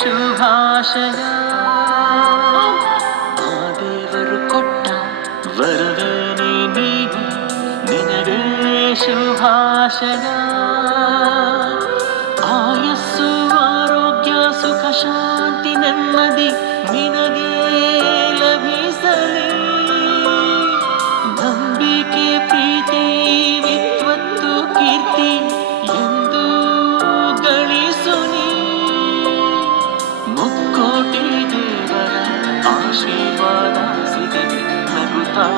ಶುಭಾಶಯ ದೇವರು ಕೊಟ್ಟ ವರವೇ ನೀನು ನಿನಗೆ ಶುಭಾಶಯ ಆಯಸ್ಸು ಆರೋಗ್ಯ ಸುಖ ಶಾಂತಿ ನೆಮ್ಮದಿ ನಿನಗೆ ಲಭಿಸಲಿ ನಂಬಿಕೆ ಪ್ರೀತಿ ವಿದ್ವತ್ತು ಕೀರ್ತಿ ಎಂದು ಗಳಿಸು ನೀ ಮುಕ್ಕೋಟಿ ದೇವರ ಆಶೀರ್ವಾದ ಸಿಗಲಿ ನಗುತ್ತಾ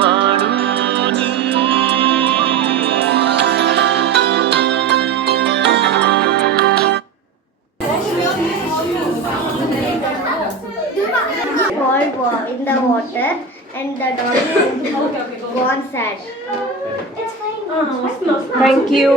ಬಾಳು ನೀ Fall in the water and the dolphin gone sad. Thank you.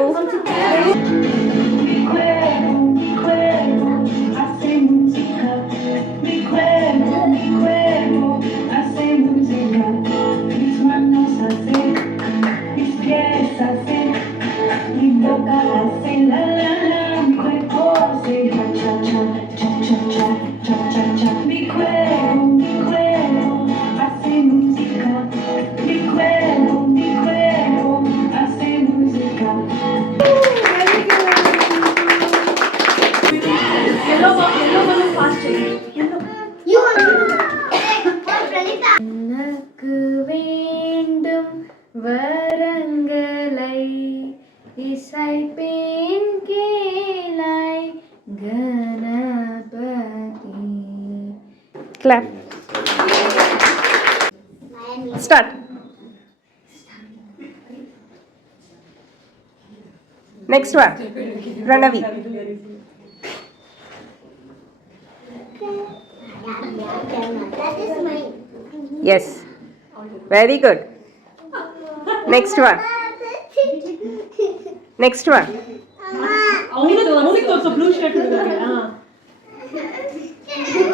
எனக்கு வேண்டும் வரங்களை இசைப்பேன் கேளாய் Ganapathi. Clap. Start. Next one. Ranavi. That is mine. Yes. Very good. Next one. Next one.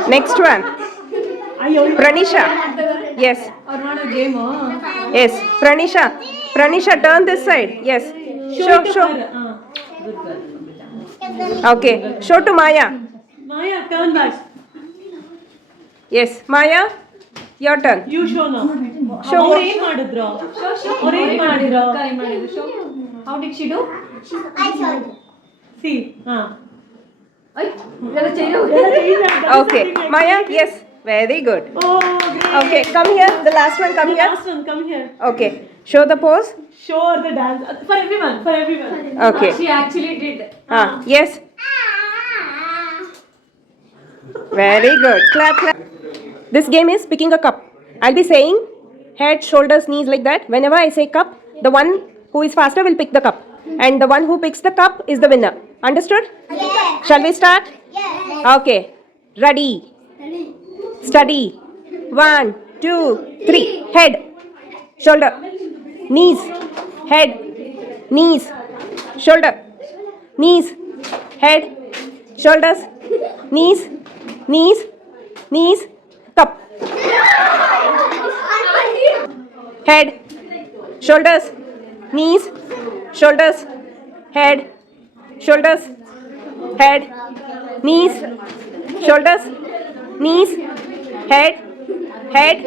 Next one. Pranisha. Yes. Yes. Pranisha. Pranisha, turn this side. Yes. Show. Okay. Show to Maya. Maya, turn back. Yes. Maya, your turn. You show now. Show. ಅವ್ರು ಏನ್ ಮಾಡಿದ್ರು? ಅವ್ರು ಏನ್ ಮಾಡಿದ್ರು? How did she do? I saw it. See. Okay. Maya, yes. Very good. Oh, great. Okay. Come here. The last one, come The here. last one, come here. Okay. Show the pose. Show her the dance. For everyone. Okay. She actually did. Yes. Very good. Clap. This game is picking a cup. I'll be saying head, shoulders, knees like that. Whenever I say cup, the one who is faster will pick the cup. And the one who picks the cup is the winner. Understood? Yes. Shall we start? Yes. Okay. Ready. Study. 1, 2, 3. Head. Shoulder. Knees. Head. Knees. Shoulder. Knees. Head. Shoulders. Knees. Knees. Knees. Cup. Head. Shoulders. Knees. Shoulders. Head. Shoulders. Head. Knees. Shoulders. Knees. Head. Head.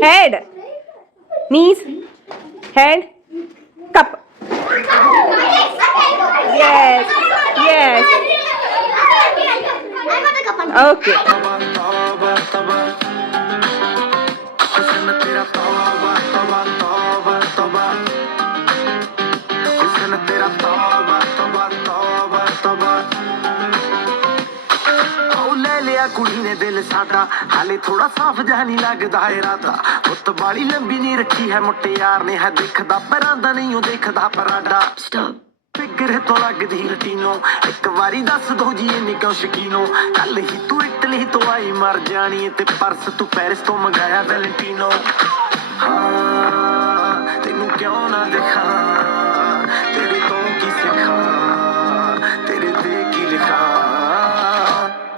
Head. Knees. Head. Cup. Yes. Yes. Okay. ਕੁੜੀ ਨੇ ਦਿਲ ਸਾਡਾ ਹਾਲੇ ਥੋੜਾ ਸਾਫ ਜਿਹਾ ਨਹੀਂ ਲੱਗਦਾ ਏ ਰਾਤਾ ਉੱਤ ਬਾਲੀ ਲੰਬੀ ਨਹੀਂ ਰੱਖੀ ਹੈ ਮੁੱਟਿਆਰ ਨੇ ਹੈ ਦੇਖਦਾ ਪਰਾਂਦਾ ਨਹੀਂ ਉਹ ਦੇਖਦਾ ਪਰਾਡਾ ਫਿਕਰ ਤੋਂ ਲੱਗਦੀ ਲਟੀਨੋ ਇੱਕ ਵਾਰੀ ਦੱਸ ਦੋ ਜੀ ਇੰਨੀ ਕਿਉਂ ਸ਼ਕੀਨੋ ਕੱਲ ਹੀ ਤੂੰ ਇਟਲੀ ਤੋਂ ਆਈ ਮਰ ਜਾਣੀ ਤੇ ਪਰਸ ਤੂੰ ਪੈਰਿਸ ਤੋਂ ਮੰਗਾਇਆ ਵੈਲੈਂਟੀਨੋ ਹਾਂ ਤੈਨੂੰ ਕਿਉਂ ਨਾ ਦਿਖਾਂ ਤੇਰੇ ਤੋਂ ਕੀ ਸਿੱਖਾਂ ਤੇਰੇ ਤੇ ਕੀ ਲਿਖਾਂ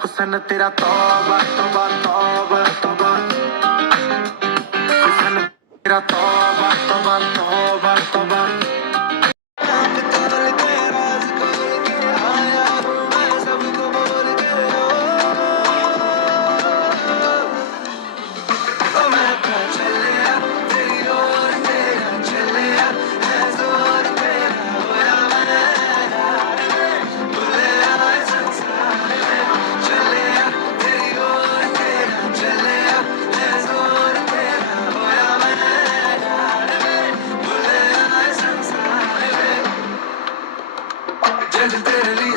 हुसन तेरा तौबा तौबा तौबा तौबा हुसन तेरा तौबा तौबा तौबा तौबा तेरे लिए